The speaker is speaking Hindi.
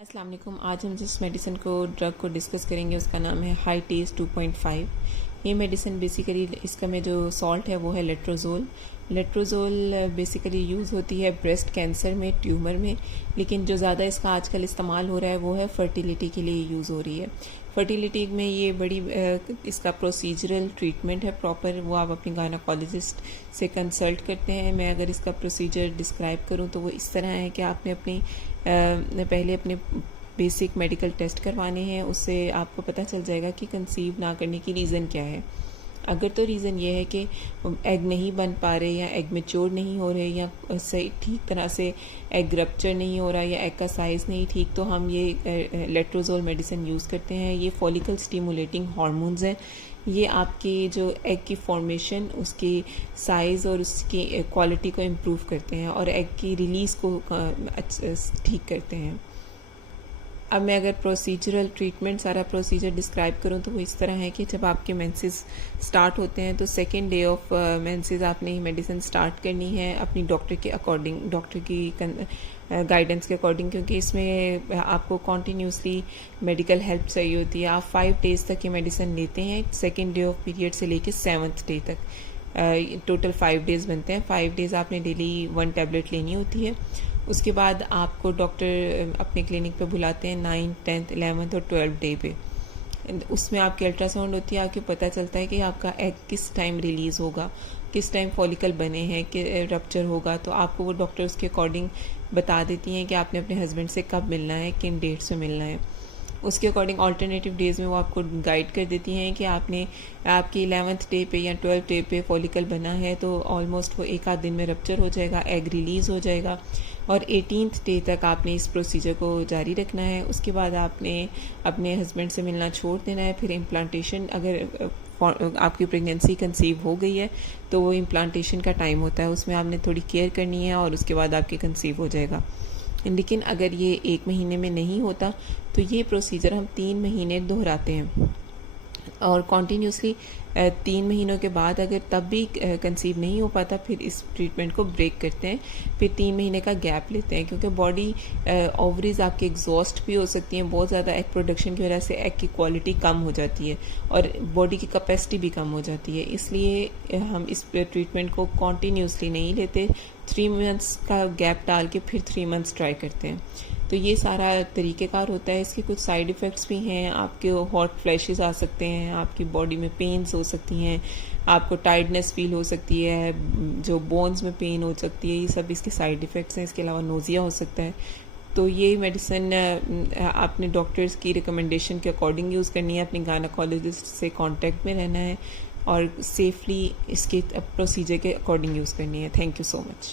अस्सलाम वालेकुम। आज हम जिस मेडिसिन को ड्रग को डिस्कस करेंगे उसका नाम है हाई टेस्ट 2.5। ये मेडिसिन बेसिकली इसका में जो सॉल्ट है वो है लेट्रोजोल। लेट्रोजोल बेसिकली यूज़ होती है ब्रेस्ट कैंसर में, ट्यूमर में, लेकिन जो ज़्यादा इसका आजकल इस्तेमाल हो रहा है वो है फर्टिलिटी के लिए यूज़ हो रही है। फर्टिलिटी में ये बड़ी इसका प्रोसीजरल ट्रीटमेंट है प्रॉपर, वो आप अपनी गायनोकोलॉजिस्ट से कंसल्ट करते हैं। मैं अगर इसका प्रोसीजर डिस्क्राइब करूँ तो वो इस तरह है कि आपने पहले अपने बेसिक मेडिकल टेस्ट करवाने हैं। उससे आपको पता चल जाएगा कि कंसीव ना करने की रीज़न क्या है। अगर तो रीज़न ये है कि एग नहीं बन पा रहे या एग मैच्योर नहीं हो रहे या सही ठीक तरह से एग रप्चर नहीं हो रहा या एग का साइज़ नहीं ठीक, तो हम ये लेट्रोजोल मेडिसिन यूज़ करते हैं। ये फॉलिकल स्टिमुलेटिंग हार्मोन्स हैं। ये आपकी जो एग की फॉर्मेशन, उसकी साइज़ और उसकी क्वालिटी को इम्प्रूव करते हैं और एग की रिलीज़ को ठीक करते हैं। अब मैं अगर प्रोसीजरल ट्रीटमेंट सारा प्रोसीजर डिस्क्राइब करूं तो वो इस तरह है कि जब आपके मेंसेस स्टार्ट होते हैं तो सेकेंड डे ऑफ मेंसेस आपने ये मेडिसिन स्टार्ट करनी है अपनी डॉक्टर के अकॉर्डिंग, डॉक्टर की गाइडेंस के अकॉर्डिंग, क्योंकि इसमें आपको कॉन्टीन्यूसली मेडिकल हेल्प चाहिए होती है। आप 5 डेज़ तक ये मेडिसिन लेते हैं, सेकेंड डे ऑफ पीरियड से लेकर 7th डे तक। टोटल 5 डेज़ बनते हैं। 5 डेज़ आपने डेली 1 टैबलेट लेनी होती है। उसके बाद आपको डॉक्टर अपने क्लिनिक पे बुलाते हैं 9th, 10th, 11th और 12th डे पे। उसमें आपकी अल्ट्रासाउंड होती है, आपको पता चलता है कि आपका एग किस टाइम रिलीज़ होगा, किस टाइम फॉलिकल बने हैं, कि रप्चर होगा। तो आपको वो डॉक्टर उसके अकॉर्डिंग बता देती हैं कि आपने अपने हस्बैंड से कब मिलना है, किन डेट से मिलना है। उसके अकॉर्डिंग ऑल्टरनेटिव डेज़ में वो आपको गाइड कर देती हैं कि आपकी 11th डे पे या 12th डे पे फॉलिकल बना है तो ऑलमोस्ट वो एक आध दिन में रप्चर हो जाएगा, एग रिलीज़ हो जाएगा और 18th डे तक आपने इस प्रोसीजर को जारी रखना है। उसके बाद आपने अपने हस्बैंड से मिलना छोड़ देना है। फिर इम्प्लांटेशन, अगर आपकी प्रेगनेंसी कंसीव हो गई है तो वो इम्प्लांटेशन का टाइम होता है, उसमें आपने थोड़ी केयर करनी है और उसके बाद आपकी कंसीव हो जाएगा। लेकिन अगर ये 1 महीने में नहीं होता तो ये प्रोसीजर हम 3 महीने दोहराते हैं और कॉन्टीन्यूसली 3 महीनों के बाद अगर तब भी कंसीव नहीं हो पाता फिर इस ट्रीटमेंट को ब्रेक करते हैं। फिर 3 महीने का गैप लेते हैं, क्योंकि बॉडी ओवरीज आपके एग्जॉस्ट भी हो सकती हैं। बहुत ज़्यादा एग प्रोडक्शन की वजह से एग की क्वालिटी कम हो जाती है और बॉडी की कैपेसिटी भी कम हो जाती है। इसलिए हम इस ट्रीटमेंट को कॉन्टीन्यूसली नहीं लेते, 3 मंथ्स का गैप डाल के फिर 3 मंथ्स ट्राई करते हैं। तो ये सारा तरीक़ेकार होता है। इसके कुछ साइड इफ़ेक्ट्स भी हैं। आपके हॉट फ्लैशेस आ सकते हैं, आपकी बॉडी में पेन्स हो सकती हैं, आपको टायर्डनेस फील हो सकती है, जो बोन्स में पेन हो सकती है, ये सब इसके साइड इफ़ेक्ट्स हैं। इसके अलावा नोज़िया हो सकता है। तो ये मेडिसिन आपने डॉक्टर्स की रिकमेंडेशन के अकॉर्डिंग यूज़ करनी है, अपनी गायनोकोलॉजिस्ट से कांटेक्ट में रहना है और सेफली इसके प्रोसीजर के अकॉर्डिंग यूज़ करनी है। Thank you so much.